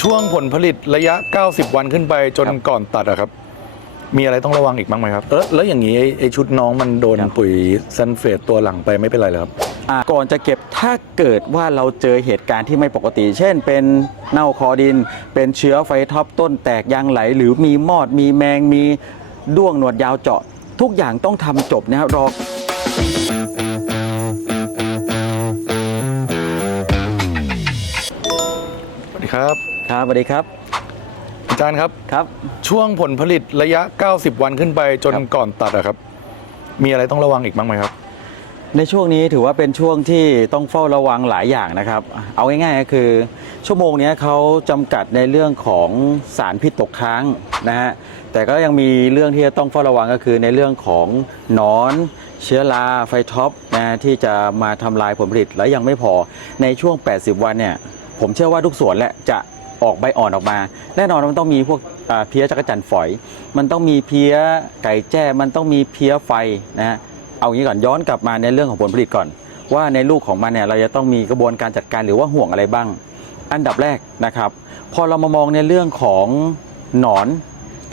ช่วงผลผลิตระยะ 90 วันขึ้นไปจนครับก่อนตัดอะครับ มีอะไรต้องระวังอีกบ้างไหมครับ เออแล้วอย่างนี้ไอ้ไอชุดน้องมันโดนครับ ปุ๋ยซันเฟตตัวหลังไปไม่เป็นไรเหรอครับ อ่าก่อนจะเก็บถ้าเกิดว่าเราเจอเหตุการณ์ที่ไม่ปกติ เช่น เป็นเน่าคอดิน เป็นเชื้อไฟท็อปต้นแตกยางไหล หรือมีมอดมีแมงมีด้วงหนวดยาวเจาะ ทุกอย่างต้องทำจบนะครับรอ ครับครับสวัสดีครับ อาจารย์ครับ ครับ ช่วงผลผลิตระยะ 90 วันขึ้นไปจนครับ ก่อนตัดอะครับ มีอะไรต้องระวังอีกบ้างไหมครับ ในช่วงนี้ถือว่าเป็นช่วงที่ต้องเฝ้าระวังหลายอย่างนะครับ เอาง่ายๆก็คือ ชั่วโมงเนี้ยเขาจำกัดในเรื่องของสารพิษตกค้างนะฮะแต่ก็ยังมีเรื่องที่จะต้องเฝ้าระวังก็คือในเรื่องของหนอน เชื้อราไฟท็อปนะที่จะมาทำลายผลผลิตและยังไม่พอในช่วง 80 วันเนี่ยผมเชื่อว่าทุกสวนแหละจะ ออกใบอ่อนออกมา แน่นอนมันต้องมีพวกเพี้ยจักรจันทร์ฝอย มันต้องมีเพี้ยไก่แจ้ มันต้องมีเพี้ยไฟนะฮะเอางี้ก่อนย้อนกลับมาในเรื่องของผลผลิตก่อน ว่าในลูกของมันเนี่ยเราจะต้องมีกระบวนการจัดการหรือว่าห่วงอะไรบ้าง อันดับแรกนะครับ พอเรามามองในเรื่องของหนอน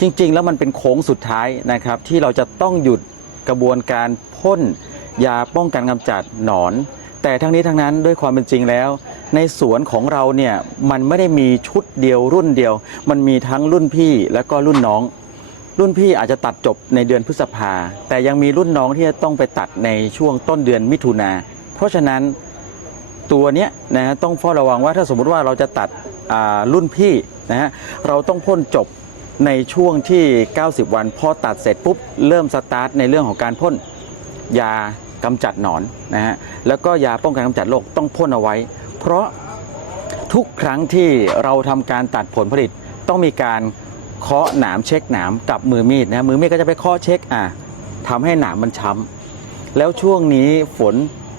จริง ๆ แล้วมันเป็นโค้งสุดท้ายนะครับ ที่เราจะต้องหยุดกระบวนการพ่นยาป้องกันกำจัดหนอน แต่ทั้งนี้ทั้งนั้นด้วยความเป็นจริงแล้ว ในสวนของเราเนี่ยมันไม่ได้มีชุดเดียวรุ่นเดียว มันมีทั้งรุ่นพี่และก็รุ่นน้อง รุ่นพี่อาจจะตัดจบในเดือนพฤษภา แต่ยังมีรุ่นน้องที่จะต้องไปตัดในช่วงต้นเดือนมิถุนา เพราะฉะนั้นตัวเนี้ยนะฮะต้องเฝ้าระวังว่าถ้าสมมุติว่าเราจะตัดอ่ารุ่นพี่นะฮะเราต้องพ่นจบในช่วงที่ 90 วันพอตัดเสร็จปุ๊บเริ่มสตาร์ทในเรื่องของการพ่นยากำจัดหนอนนะฮะแล้วก็ยาป้องกันกำจัดโรคต้องพ่นเอาไว้ เพราะทุกครั้งที่เราทำการตัดผลผลิตต้องมีการเคาะหนามเช็คหนามกับมือมีดนะมือมีดก็จะไปเคาะเช็คอะทำให้หนามมันช้ำแล้วช่วงนี้ฝน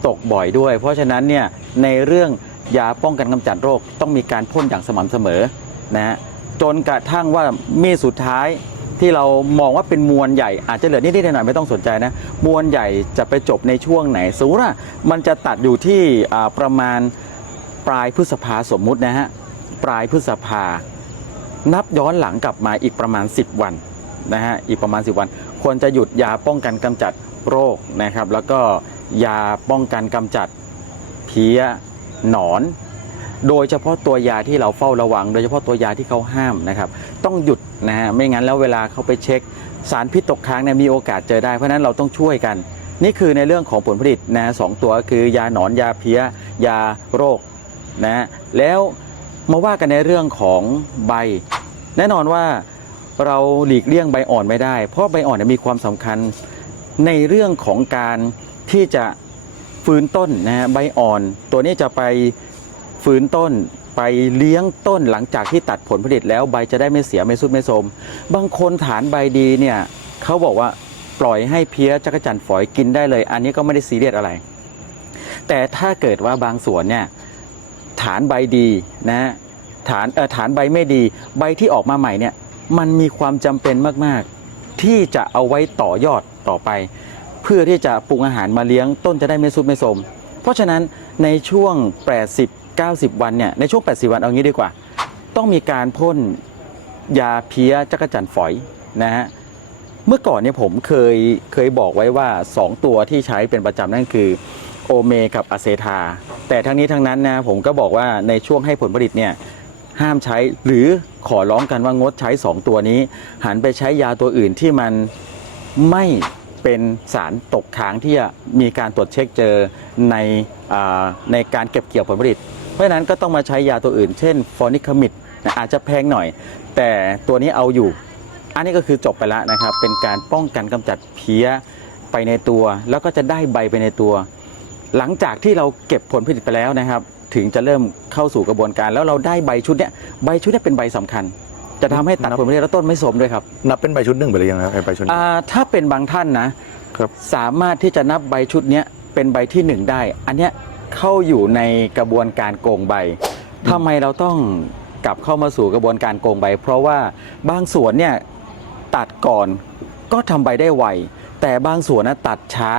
ตกบ่อยด้วย เพราะฉะนั้นเนี่ยในเรื่องยาป้องกันกำจัดโรคต้องมีการพ่นอย่างสม่ำเสมอนะฮะจนกระทั่งว่ามีดสุดท้ายที่เรามองว่าเป็นมวลใหญ่อาจจะเหลือนิดๆหน่อยๆไม่ต้องสนใจนะมวลใหญ่จะไปจบในช่วงไหนสมมติว่ามันจะตัดอยู่ที่ประมาณ ปลายพฤษภาสมมุตินะฮะปลายพฤษภา นับย้อนหลังกลับมาอีกประมาณ 10 วันนะฮะอีกประมาณ 10 วัน ควรจะหยุดยาป้องกันกำจัดโรคนะครับ แล้วก็ยาป้องกันกำจัดเพี้ยหนอน โดยเฉพาะตัวยาที่เราเฝ้าระวัง โดยเฉพาะตัวยาที่เขาห้ามนะครับต้องหยุดนะฮะไม่งั้นแล้วเวลาเขาไปเช็ค สารพิษตกค้างเนี่ยมีโอกาสเจอได้เพราะนั้นเราต้องช่วยกันนี่คือในเรื่องของผลผลิตนะสองตัวคือยาหนอนยาเพี้ย ยาโรค นะฮะแล้วมาว่ากันในเรื่องของใบ แน่นอนว่าเราหลีกเลี่ยงใบอ่อนไม่ได้ เพราะใบอ่อนมีความสำคัญในเรื่องของการที่จะฟื้นต้นนะฮะใบอ่อน ตัวนี้จะไปฟื้นต้นไปเลี้ยงต้นหลังจากที่ตัดผลผลิตแล้วใบจะได้ไม่เสียไม่สุดไม่โทรมบางคนฐานใบดีเนี่ยเขาบอกว่าปล่อยให้เพี้ยจักรจันฝอยกินได้เลย อันนี้ก็ไม่ได้ซีเรียสอะไร แต่ถ้าเกิดว่าบางสวนเนี่ย ฐานใบดีนะฐานเออฐานใบไม่ดี ใบที่ออกมาใหม่เนี่ยมันมีความจำเป็นมากๆ ที่จะเอาไว้ต่อยอดต่อไป เพื่อที่จะปรุงอาหารมาเลี้ยงต้นจะได้ไม่สุดไม่โทรมเพราะฉะนั้นในช่วง 80 90 วันเนี่ยในช่วง 80 วันเอางี้ดีกว่า ต้องมีการพ่นยาเพี้ยจักรจันฝอยนะฮะเมื่อก่อนเนี่ยผมเคยเคยบอกไว้ว่า 2 ตัวที่ใช้เป็นประจำนั่นคือโอเมกับอะเซทา แต่ทั้งนี้ทั้งนั้นนะผมก็บอกว่าในช่วงให้ผลผลิตเนี่ยห้ามใช้หรือขอร้องกันว่างดใช้ 2 ตัวนี้ หันไปใช้ยาตัวอื่นที่มันไม่เป็นสารตกค้างที่จะมีการตรวจเช็คเจอในอในการเก็บเกี่ยวผลผลิต เพราะฉะนั้นก็ต้องมาใช้ยาตัวอื่น เช่นฟอนิคามิดนะอาจจะแพงหน่อย แต่ตัวนี้เอาอยู่ อันนี้ก็คือจบไปแล้วนะครับ เป็นการป้องกันกำจัดเพี้ยไปในตัว แล้วก็จะได้ใบไปในตัว หลังจากที่เราเก็บผลผลิตไปแล้วนะครับ ถึงจะเริ่มเข้าสู่กระบวนการ แล้วเราได้ใบชุดเนี้ยใบชุดเนี้ยเป็นใบสำคัญ จะทำให้ตัดผลผลิตแล้วต้นไม่สมด้วยครับนับเป็นใบชุดหนึ่งไปเลยยังครับไอ้ใบชุดนี้อ่าถ้าเป็นบางท่านนะครับ สามารถที่จะนับใบชุดเนี้ยเป็นใบที่หนึ่งได้ อันเนี้ยเข้าอยู่ในกระบวนการโกงใบทำไมเราต้องกลับเข้ามาสู่กระบวนการโกงใบ เพราะว่าบางส่วนเนี่ยตัดก่อนก็ทำใบได้ไวแต่บางส่วนนะตัดช้า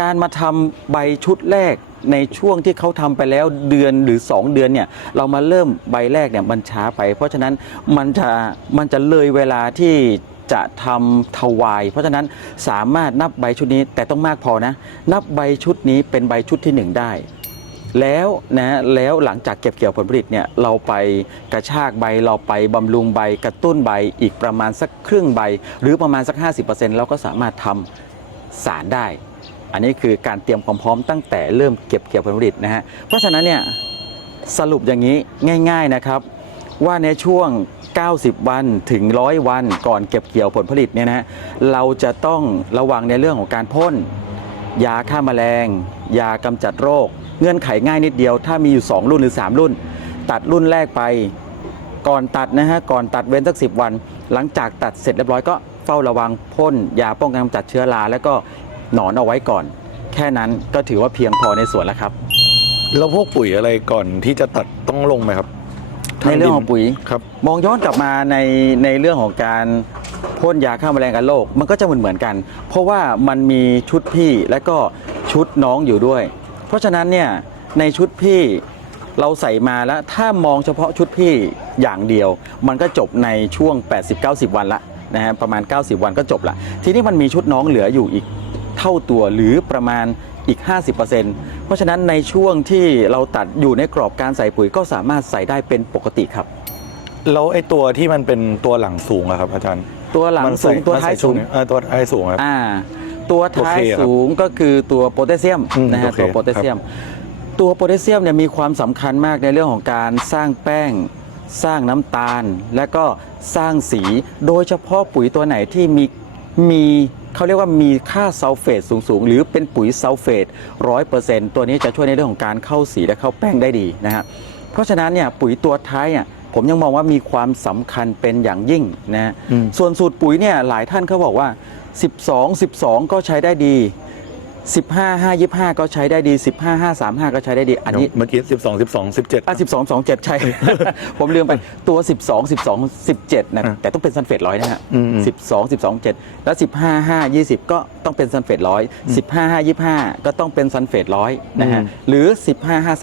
การมาทำใบชุดแรกในช่วงที่เขาทำไปแล้วเดือนหรือ 2 เดือนเนี่ยเรามาเริ่มใบแรกเนี่ยมันช้าไป เพราะฉะนั้นมันจะมันจะเลยเวลาที่จะทำถวาย เพราะฉะนั้นสามารถนับใบชุดนี้แต่ต้องมากพอนะ นับใบชุดนี้เป็นใบชุดที่หนึ่งได้ แล้วนะแล้วหลังจากเก็บเกี่ยวผลผลิตเนี่ยเราไปกระชากใบเราไปบำรุงใบกระตุ้นใบอีกประมาณสักครึ่งใบ หรือประมาณสัก 50%เราก็สามารถทำสารได้ อันนี้คือการเตรียมความพร้อมตั้งแต่เริ่มเก็บเกี่ยวผลผลิตนะฮะเพราะฉะนั้นเนี่ยสรุปอย่างนี้ง่าย ๆนะครับ ว่าในช่วง 90 วันถึง 100 วันก่อนเก็บเกี่ยวผลผลิตเนี่ยนะฮะเราจะต้องระวังในเรื่องของการพ่นยาฆ่าแมลง ยากำจัดโรค เงื่อนไขง่ายนิดเดียว ถ้ามีอยู่ 2 รุ่นหรือ 3 รุ่น ตัดรุ่นแรกไป ก่อนตัดนะฮะก่อนตัดเว้นสักสิวัน หลังจากตัดเสร็จเรียบร้อยก็เฝ้าระวังพ่นยาป้องกันกำจัดเชื้อราแล้วก็ หนอนเอาไว้ก่อน แค่นั้นก็ถือว่าเพียงพอในสวนแล้วครับ แล้วพวกปุ๋ยอะไรก่อนที่จะตัดต้องลงไหมครับในเรื่องของปุ๋ยครับ มองย้อนกลับมาในในเรื่องของการพ่นยาฆ่าแมลงกันโรคมันก็จะเหมือนเหมือนกัน เพราะว่ามันมีชุดพี่และก็ชุดน้องอยู่ด้วย เพราะฉะนั้นเนี่ยในชุดพี่เราใส่มาแล้วถ้ามองเฉพาะชุดพี่อย่างเดียว มันก็จบในช่วง 80-90 วันละนะฮะประมาณ 90 วันก็จบละทีนี้มันมีชุดน้องเหลืออยู่อีก เท่าตัวหรือประมาณอีก 50%เพราะฉะนั้นในช่วงที่เราตัดอยู่ในกรอบการใส่ปุ๋ยก็สามารถใส่ได้เป็นปกติครับ แล้วไอ้ตัวที่มันเป็นตัวหลังสูงอะครับอาจารย์ตัวหลังมันสูใส่งตัวมันท้ายใช่สูวงไหนเออตัวท้ายสูงครับ อ่าตัวท้ายโอเคครับสูงก็คือตัวโพแทสเซียมอืมนะฮะโอเคตัวโพแทสเซียม ตัวโพแทสเซียมเนี่ยมีความสำคัญมากในเรื่องของการสร้างแป้ง สร้างน้ำตาล และก็สร้างสี โดยเฉพาะปุ๋ยตัวไหนที่มีมี เขาเรียกว่ามีค่าซัลเฟตสูงๆ หรือเป็นปุ๋ยซัลเฟตร้อยเปอร์เซ็นต์ตัวนี้จะช่วยในเรื่องของการเข้าสีและเข้าแป้งได้ดีนะฮะเพราะฉะนั้นเนี่ยปุ๋ยตัวท้ายเนี่ยผมยังมองว่ามีความสำคัญเป็นอย่างยิ่งนะฮะอืมส่วนสูตรปุ๋ยเนี่ยหลายท่านเขาบอกว่า 12 12 ก็ใช้ได้ดี 15 5 25 ก็ใช้ได้ดี 15 5 35 ก็ใช้ได้ดี อันนี้เมื่อกี้สิบสองสิบสองสิบเจ็ดอะ12 27 ใช่ ผมลืมไปตัว 12 12 17 นะอะแต่ต้องเป็นซันเฟตร้อยนะฮะอืมอืม12 12 7 แล้ว 15 5 20 ก็ต้องเป็นซันเฟตร้อย15 5 25 ก็ต้องเป็นซันเฟตร้อยนะฮะอืมหรือ 15 5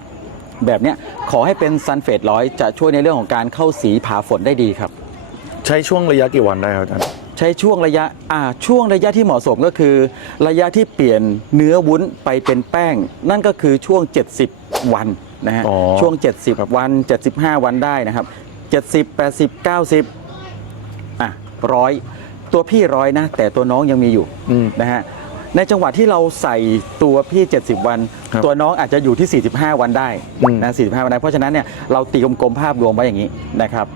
35แบบเนี้ยขอให้เป็นซันเฟตร้อยจะช่วยในเรื่องของการเข้าสีผาฝนได้ดีครับ ใช้ช่วงระยะกี่วันได้ครับอาจารย์ ใช้ช่วงระยะอ่าช่วงระยะที่เหมาะสมก็คือ ระยะที่เปลี่ยนเนื้อวุ้นไปเป็นแป้ง นั่นก็คือช่วง 70 วันนะฮะอ๋อ ช่วงครับ70 วัน 75 วันได้นะครับ 70 80 90อะร้อยตัวพี่ร้อยนะ แต่ตัวน้องยังมีอยู่อืม นะฮะในจังหวะที่เราใส่ตัวพี่ 70 วัน ครับตัวน้องอาจจะอยู่ที่ 45 วันได้อืม นะ45 วันได้เพราะฉะนั้นเนี่ยเราตีกลมๆภาพรวมไว้อย่างนี้นะครับ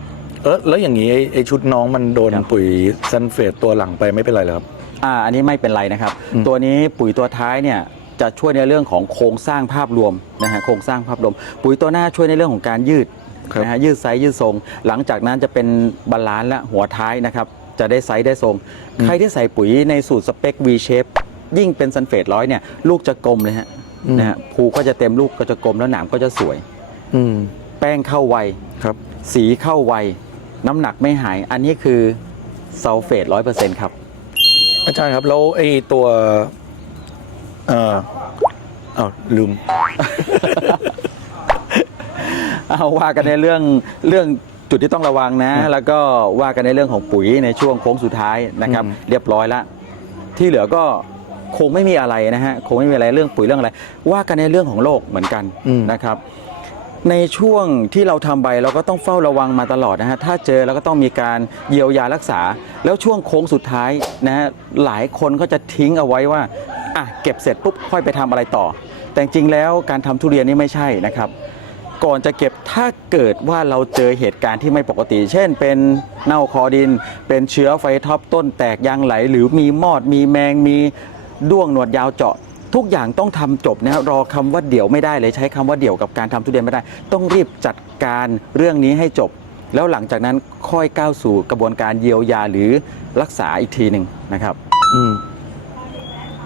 เออแล้วอย่างนี้ไอ้ไอ้ชุดน้องมันโดนครับ ปุ๋ยซันเฟตตัวหลังไปไม่เป็นไรเหรอครับ อ่าอันนี้ไม่เป็นไรนะครับ อืม ตัวนี้ปุ๋ยตัวท้ายเนี่ยจะช่วยในเรื่องของโครงสร้างภาพรวมนะฮะโครงสร้างภาพรวม ปุ๋ยตัวหน้าช่วยในเรื่องของการยืดครับนะฮะยืดไซส์ยืดทรง หลังจากนั้นจะเป็นบาลานซ์และหัวท้ายนะครับจะได้ไซส์ได้ทรง ใครที่ใส่ปุ๋ยในสูตรสเปค V shape ยิ่งเป็นซันเฟตร้อยเนี่ยลูกจะกลมเลยฮะอืม นะฮะภูก็จะเต็มลูกก็จะกลมแล้วหนามก็จะสวย อืมแป้งเข้าไว ครับ สีเข้าไว น้ำหนักไม่หาย อันนี้คือซัลเฟตร้อยเปอร์เซ็นต์ครับ อาจารย์ครับ แล้วไอ้ตัว เอ่ออ้าวลืม เอาว่ากันในเรื่องเรื่องจุดที่ต้องระวังนะ แล้วก็ว่ากันในเรื่องของปุ๋ยในช่วงโค้งสุดท้ายนะครับ อืม เรียบร้อยแล้วที่เหลือก็คงไม่มีอะไรนะฮะคงไม่มีอะไรเรื่องปุ๋ยเรื่องอะไร ว่ากันในเรื่องของโรคเหมือนกันอืม นะครับ ในช่วงที่เราทำใบเราก็ต้องเฝ้าระวังมาตลอดนะฮะถ้าเจอเราก็ต้องมีการเยียวยารักษา แล้วช่วงโค้งสุดท้ายนะฮะหลายคนก็จะทิ้งเอาไว้ว่าอะเก็บเสร็จปุ๊บค่อยไปทำอะไรต่อ แต่จริงแล้วการทำทุเรียนนี่ไม่ใช่นะครับ ก่อนจะเก็บถ้าเกิดว่าเราเจอเหตุการณ์ที่ไม่ปกติ เช่น เป็นเน่าคอดิน เป็นเชื้อไฟท็อปต้นแตกยางไหล หรือมีมอดมีแมงมีด้วงหนวดยาวเจาะ ทุกอย่างต้องทำจบนะรอคำว่าเดี่ยวไม่ได้เลยใช้คำว่าเดี่ยวกับการทำทุเรียนไม่ได้ ต้องรีบจัดการเรื่องนี้ให้จบ แล้วหลังจากนั้นค่อยก้าวสู่กระบวนการเยียวยาหรือรักษาอีกทีหนึ่งนะครับอืม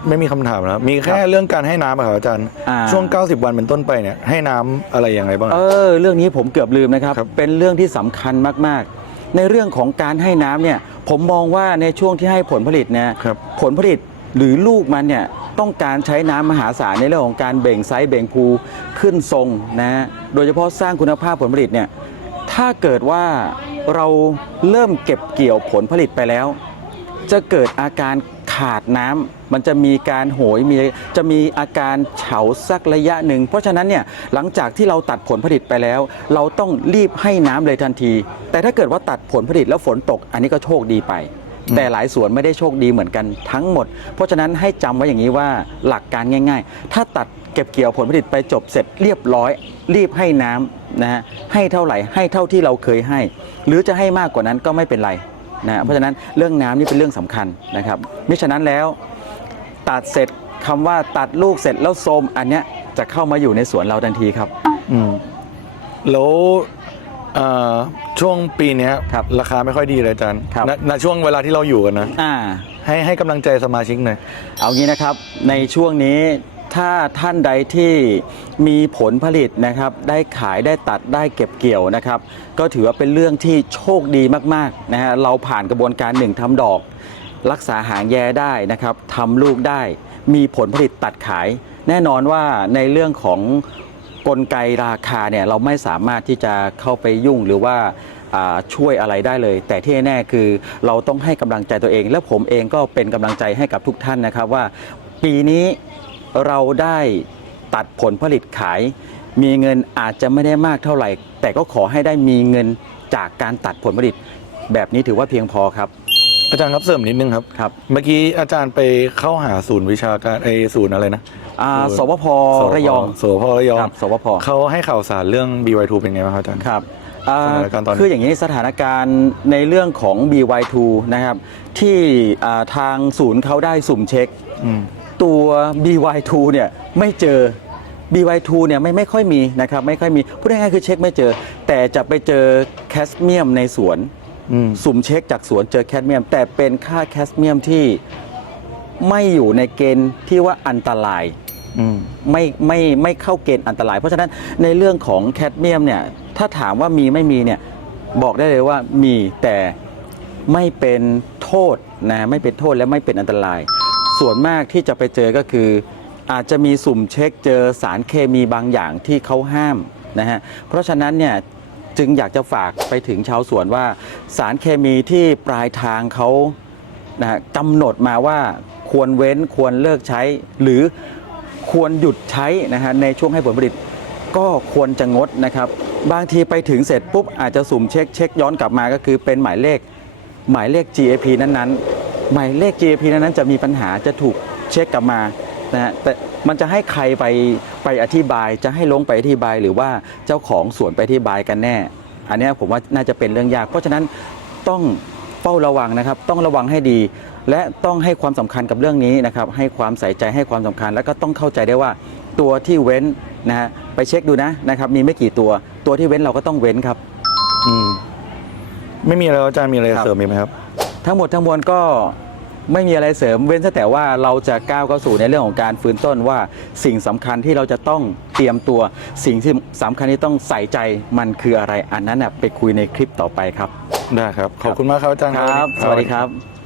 ไม่มีคำถามแล้วมีแค่เรื่องการให้น้ำอะครับอาจารย์อ่าช่วง 90 วันเป็นต้นไปเนี่ยให้น้ำอะไรยังไงบ้างเออเรื่องนี้ผมเกือบลืมนะครับครับเป็นเรื่องที่สำคัญมากๆ ในเรื่องของการให้น้ำเนี่ยผมมองว่าในช่วงที่ให้ผลผลิตเนี่ยครับผลผลิต หรือลูกมันเนี่ยต้องการใช้น้ำมหาศาลในเรื่องของการเบ่งไซส์เบ่งภูขึ้นทรงนะฮะโดยเฉพาะสร้างคุณภาพผลผลิตเนี่ยถ้าเกิดว่าเราเริ่มเก็บเกี่ยวผลผลิตไปแล้ว จะเกิดอาการขาดน้ำมันจะมีการโหยมีจะมีอาการเฉาสักระยะหนึ่ง เพราะฉะนั้นเนี่ยหลังจากที่เราตัดผลผลิตไปแล้ว เราต้องรีบให้น้ำเลยทันที แต่ถ้าเกิดว่าตัดผลผลิตแล้วฝนตก อันนี้ก็โชคดีไป แต่หลายสวนไม่ได้โชคดีเหมือนกันทั้งหมด เพราะฉะนั้นให้จำไว้อย่างนี้ว่าหลักการง่าย ๆ ถ้าตัดเก็บเกี่ยวผลผลิตไปจบเสร็จเรียบร้อย รีบให้น้ำนะฮะให้เท่าไหร่ให้เท่าที่เราเคยให้ หรือจะให้มากกว่านั้นก็ไม่เป็นไรนะเพราะฉะนั้นเรื่องน้ำนี่เป็นเรื่องสำคัญนะครับมิฉะนั้นแล้วตัดเสร็จคำว่าตัดลูกเสร็จแล้วโทรมอันเนี้ยจะเข้ามาอยู่ในสวนเราทันทีครับ อืมแล้ว เอ่อช่วงปีเนี้ยครับราคาไม่ค่อยดีเลยอาจารย์ครับ ณณช่วงเวลาที่เราอยู่กันนะ อ่า ให้ให้กำลังใจสมาชิกหน่อย เอางี้นะครับในช่วงนี้ถ้าท่านใดที่มีผลผลิตนะครับ ได้ขายได้ตัดได้เก็บเกี่ยวนะครับ ก็ถือว่าเป็นเรื่องที่โชคดีมากๆนะฮะเราผ่านกระบวนการหนึ่งทำดอก รักษาหางแยได้นะครับทำลูกได้ มีผลผลิตตัดขาย แน่นอนว่าในเรื่องของ กลไกราคาเนี่ยเราไม่สามารถที่จะเข้าไปยุ่งหรือว่าอ่าช่วยอะไรได้เลย แต่ที่แน่ๆคือเราต้องให้กำลังใจตัวเอง และผมเองก็เป็นกำลังใจให้กับทุกท่านนะครับว่า ปีนี้เราได้ตัดผลผลิตขาย มีเงินอาจจะไม่ได้มากเท่าไหร่ แต่ก็ขอให้ได้มีเงินจากการตัดผลผลิต แบบนี้ถือว่าเพียงพอครับอาจารย์ครับเสริมนิดนึงครับครับ เมื่อกี้อาจารย์ไปเข้าหาศูนย์วิชาการไอศูนย์อะไรนะ อ่าศูนย์สวพระยอง สวพระยองครับสวพ เขาให้ข่าวสารเรื่อง BY2 เป็นไงบ้างครับอาจารย์ ครับอ่าสถานการณ์ตอนนี้คืออย่างนี้สถานการณ์ในเรื่องของ BY2 นะครับ ที่อ่าทางศูนย์เขาได้สุ่มเช็ค อืม ตัว BY2 เนี่ยไม่เจอ BY2 เนี่ยไม่ไม่ค่อยมีนะครับไม่ค่อยมีพูดง่ายๆคือเช็คไม่เจอ แต่จะไปเจอแคสเมียมในสวน อืม สุ่มเช็คจากสวนเจอแคดเมียม แต่เป็นค่าแคสเมียมที่ไม่อยู่ในเกณฑ์ที่ว่าอันตราย อืมไม่ไม่ไม่เข้าเกณฑ์อันตราย เพราะฉะนั้นในเรื่องของแคดเมียมเนี่ยถ้าถามว่ามีไม่มีเนี่ยบอกได้เลยว่ามีแต่ไม่เป็นโทษนะไม่เป็นโทษและไม่เป็นอันตราย ส่วนมากที่จะไปเจอก็คือ อาจจะมีสุ่มเช็คเจอสารเคมีบางอย่างที่เขาห้ามนะฮะเพราะฉะนั้นเนี่ยจึงอยากจะฝากไปถึงชาวสวนว่า สารเคมีที่ปลายทางเขานะกำหนดมาว่าควรเว้นควรเลิกใช้หรือ ควรหยุดใช้นะฮะในช่วงให้ผลผลิตก็ควรจะงดนะครับ บางทีไปถึงเสร็จปุ๊บอาจจะสุ่มเช็คเช็คย้อนกลับมาก็คือเป็นหมายเลข หมายเลข GAP นั้นๆ หมายเลข GAP นั้นๆจะมีปัญหาจะถูกเช็คกลับมานะฮะแต่มันจะให้ใครไปไปอธิบายจะให้ลงไปอธิบายหรือว่าเจ้าของสวนไปอธิบายกันแน่ อันนี้ผมว่าน่าจะเป็นเรื่องยาก เพราะฉะนั้นต้องเฝ้าระวังนะครับ ต้องระวังให้ดี และต้องให้ความสำคัญกับเรื่องนี้นะครับให้ความใส่ใจให้ความสำคัญ แล้วก็ต้องเข้าใจได้ว่าตัวที่เว้นนะฮะไปเช็คดูนะนะครับมีไม่กี่ตัวตัวที่เว้นเราก็ต้องเว้นครับอืมไม่มีอะไรแล้วอาจารย์มีอะไรครับเสริมอีกไหมครับ ทั้งหมดทั้งมวลก็ไม่มีอะไรเสริมเว้นแต่ว่าเราจะก้าวเข้าสู่ในเรื่องของการฟื้นต้นว่าสิ่งสำคัญที่เราจะต้องเตรียมตัว สิ่งที่สำคัญที่ต้องใส่ใจมันคืออะไร อันนั้นน่ะไปคุยในคลิปต่อไปครับ ได้ครับ ขอบคุณมากครับอาจารย์ครับ สวัสดีครับ